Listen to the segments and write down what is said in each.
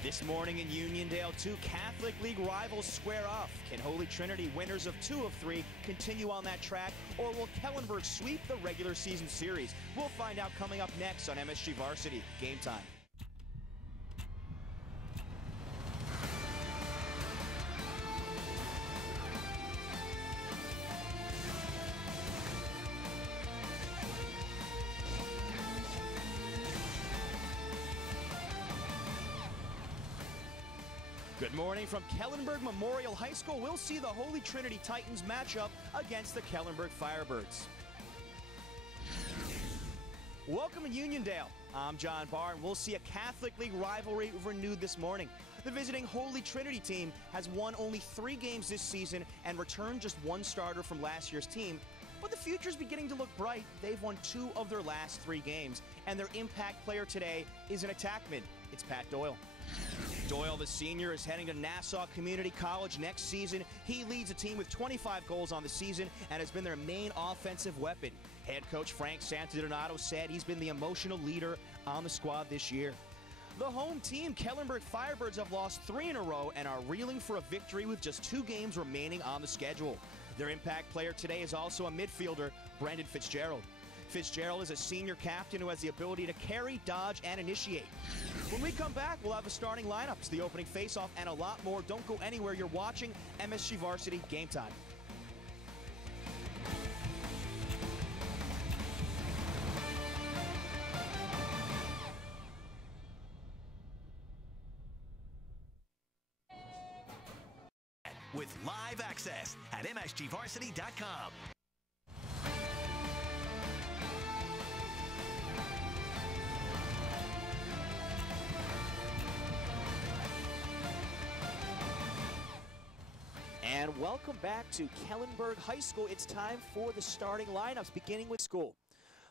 This morning in Uniondale, two Catholic League rivals square off. Can Holy Trinity, winners of 2 of 3, continue on that track, or will Kellenberg sweep the regular season series? We'll find out coming up next on MSG Varsity. Game time. Good morning from Kellenberg Memorial High School. We'll see the Holy Trinity Titans match up against the Kellenberg Firebirds. Welcome to Uniondale. I'm John Barr, and we'll see a Catholic League rivalry renewed this morning. The visiting Holy Trinity team has won only 3 games this season and returned just 1 starter from last year's team. But the future's beginning to look bright. They've won 2 of their last 3 games, and their impact player today is an attackman. It's Pat Doyle. Doyle, the senior, is heading to Nassau Community College next season. He leads a team with 25 goals on the season and has been their main offensive weapon. Head coach Frank Santadonato said he's been the emotional leader on the squad this year. The home team, Kellenberg Firebirds, have lost 3 in a row and are reeling for a victory with just 2 games remaining on the schedule. Their impact player today is also a midfielder, Brendan Fitzgerald. Fitzgerald is a senior captain who has the ability to carry, dodge, and initiate. When we come back, we'll have the starting lineups, the opening faceoff, and a lot more. Don't go anywhere. You're watching MSG Varsity. Game time. With live access at msgvarsity.com. And welcome back to Kellenberg High School. It's time for the starting lineups, beginning with school.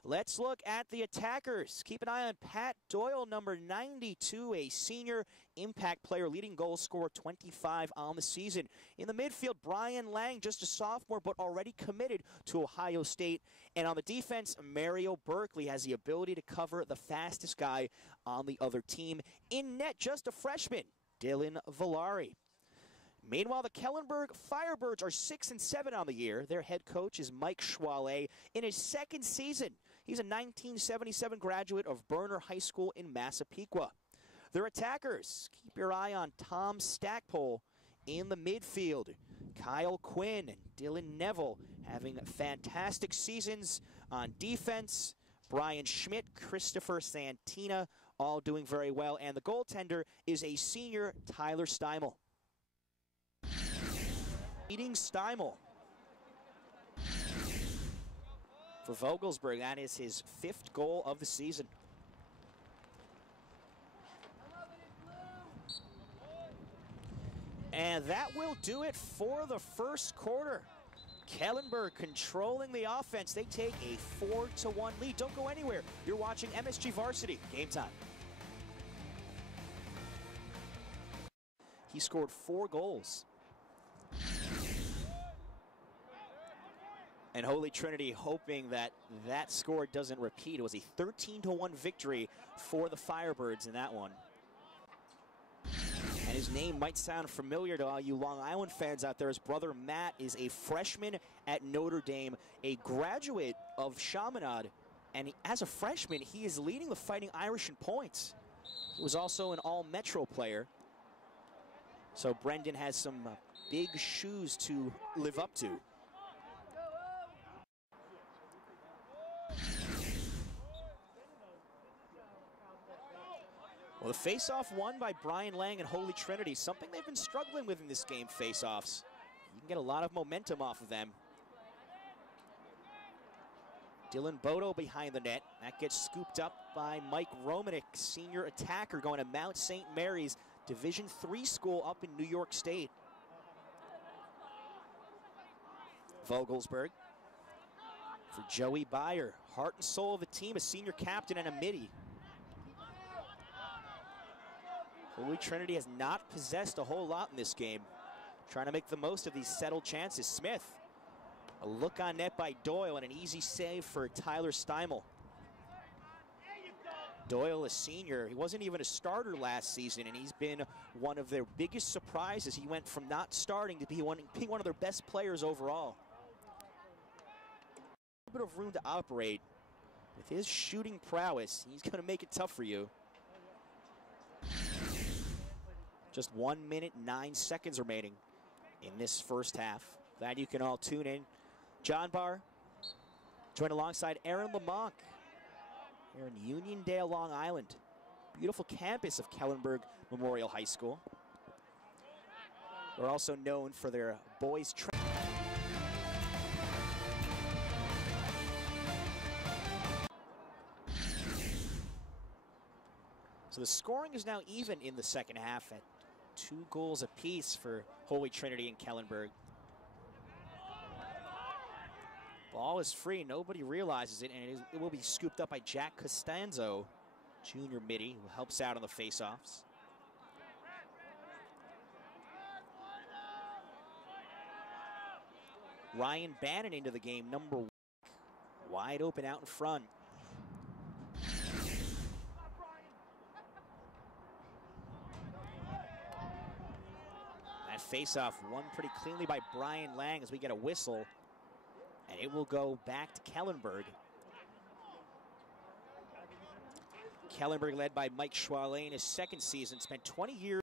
Let's look at the attackers. Keep an eye on Pat Doyle, number 92, a senior impact player, leading goal scorer, 25 on the season. In the midfield, Brian Lang, just a sophomore, but already committed to Ohio State. And on the defense, Mario Berkeley has the ability to cover the fastest guy on the other team. In net, just a freshman, Dylan Villari. Meanwhile, the Kellenberg Firebirds are 6-7 on the year. Their head coach is Mike Schwale in his 2nd season. He's a 1977 graduate of Berner High School in Massapequa. Their attackers, keep your eye on Tom Stackpole in the midfield. Kyle Quinn and Dylan Neville having fantastic seasons on defense. Brian Schmidt, Christopher Santina, all doing very well. And the goaltender is a senior, Tyler Steimel. Leading Steimel. For Vogelsberg, that is his 5th goal of the season. And that will do it for the first quarter. Kellenberg controlling the offense. They take a 4-1 lead. Don't go anywhere. You're watching MSG Varsity. Game time. He scored 4 goals. And Holy Trinity hoping that that score doesn't repeat. It was a 13-1 victory for the Firebirds in that one. And his name might sound familiar to all you Long Island fans out there. His brother Matt is a freshman at Notre Dame, a graduate of Chaminade. And as a freshman, he is leading the Fighting Irish in points. He was also an all-Metro player. So Brendan has some big shoes to live up to. Well, the face-off won by Brian Lang and Holy Trinity, something they've been struggling with in this game, face-offs. You can get a lot of momentum off of them. Dylan Bodo behind the net. That gets scooped up by Mike Romanek, senior attacker, going to Mount St. Mary's, Division III school up in New York State. Vogelsberg for Joey Byer, heart and soul of the team, a senior captain and a midi. Holy Trinity has not possessed a whole lot in this game. Trying to make the most of these settled chances. Smith, a look on net by Doyle and an easy save for Tyler Steimel. Doyle, a senior, he wasn't even a starter last season, and he's been one of their biggest surprises. He went from not starting to being one of their best players overall. A bit of room to operate. With his shooting prowess, he's going to make it tough for you. Just 1 minute, 9 seconds remaining in this first half. Glad you can all tune in. John Barr, joined alongside Aaron Lamont here in Uniondale, Long Island. Beautiful campus of Kellenberg Memorial High School. They're also known for their boys' track. So the scoring is now even in the second half at 2 goals apiece for Holy Trinity and Kellenberg. Ball is free, nobody realizes it, and it will be scooped up by Jack Costanzo, junior midi, who helps out on the faceoffs. Ryan Bannon into the game, number 1, wide open out in front. That faceoff won pretty cleanly by Brian Lang as we get a whistle. And it will go back to Kellenberg. Kellenberg led by Mike Schwalane, his second season, spent 20 years